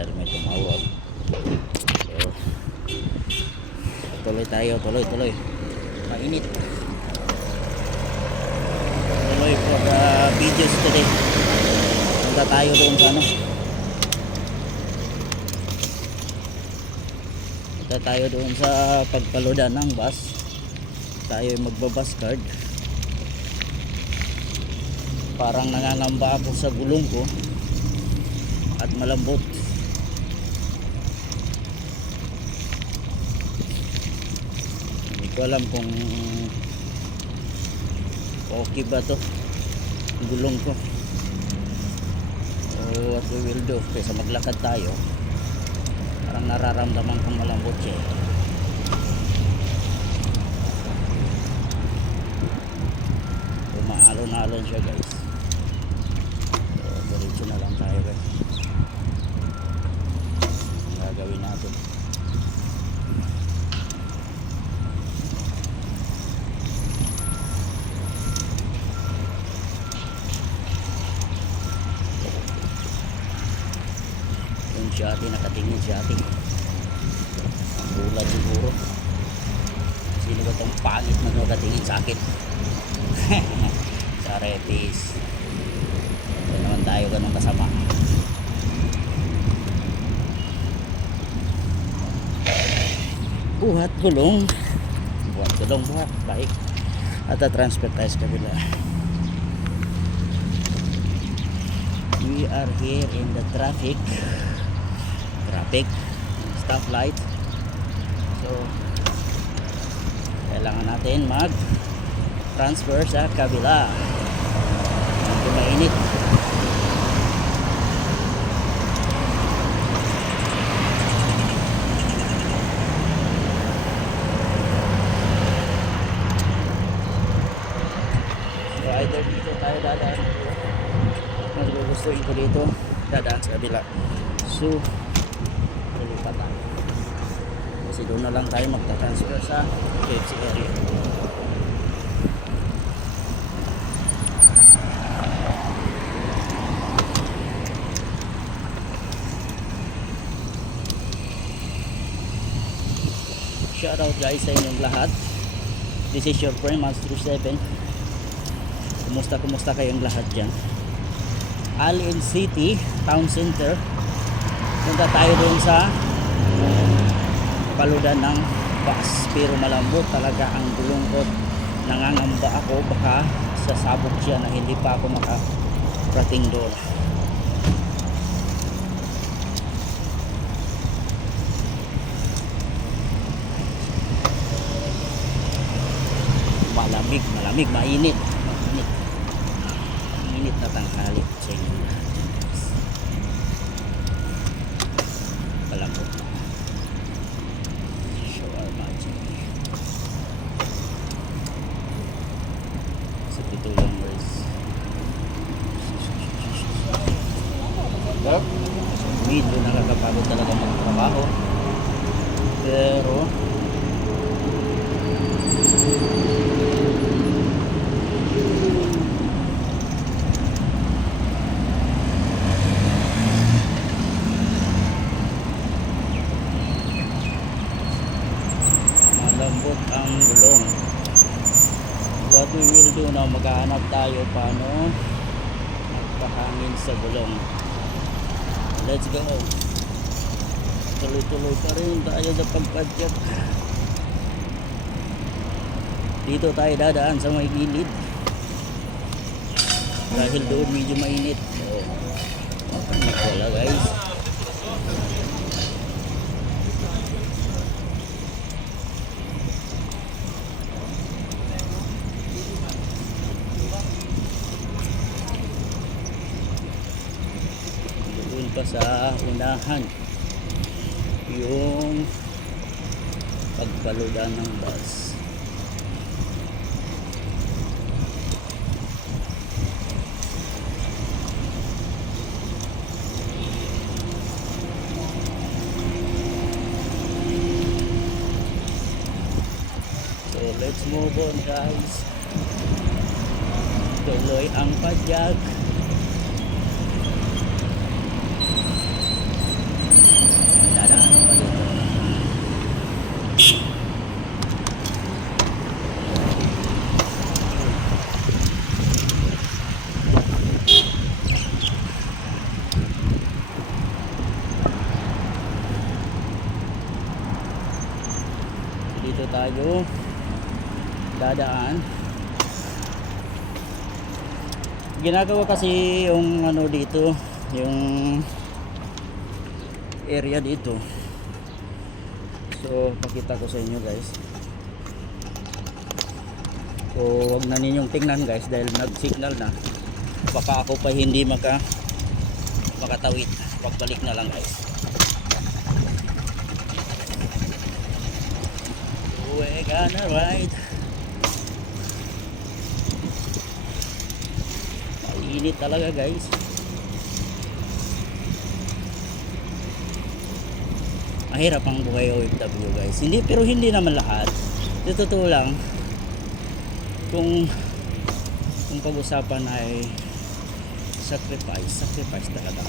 dahil may tumawag. So tuloy tayo, tuloy mainit. Tuloy for the videos today. Punta tayo doon sa ano, punta tayo doon sa pagpaludan ng bus. Tayo magbabus card. Parang nangangamba ako sa gulong ko at malambot. Hindi ko alam kung okay ba to gulong ko. So what we will do, kaysa maglakad tayo, parang nararamdaman kong malambot siya. Umaalon-alon siya guys. So diretso na lang tayo guys. Ang gagawin natin, yung si ate, nakatingin si ate. Ang bulat siguro. Sino ba tong pangit na nakatingin sa akin? Sa repis. Ito naman tayo ganun kasama. Buhat gulong. Buhat baik. At transfer tayo sa kabila. We are here in the traffic stoplight. So kailangan natin mag transfer sa kabila. Medyo mainit. So either dito tayo dadaan, mas gugustuhin ko dito dadaan sa kabila. So lilipat tayo kasi doon na lang tayo magta-transfer sa KFC area. Shoutout guys sa inyong lahat. This is your friend Monster7. Kumusta kayong lahat dyan? Alien City Town Center. Punta tayo dun sa paludan ng bus. Pero malambot talaga ang gulong ko. Nangangamba ako baka sasabog siya na hindi pa ako makarating doon. Malamig, mainit na tanghali sa inyo lahat. Malambot na. Show our magic. Sa pitulong words. Medyo nakakapagod talaga magtrabaho. Pero malambot ang gulong. What we will do now, maghahanap tayo paano magpahangin sa gulong. Let's go. Tuloy-tuloy pa rin tayo sa pagpadyak. Dito tayo dadaan sa may gilid dahil doon medyo mainit. So wala guys. Doon pa sa unahan yung pagpaludan ng bus. So let's move on guys. Tuloy ang padyak. tayo dadaan. Ginagawa kasi yung ano dito, yung area dito. So pakita ko sa inyo guys. So wag na ninyong tingnan guys dahil nag-signal na. Baka ako pa hindi makatawid. Pagbalik na lang guys. We're gonna ride. Mainit talaga guys. Mahirap ang buhay OFW guys. Pero hindi naman lahat. Ito totoo lang. Kung pag-usapan ay sacrifice talaga.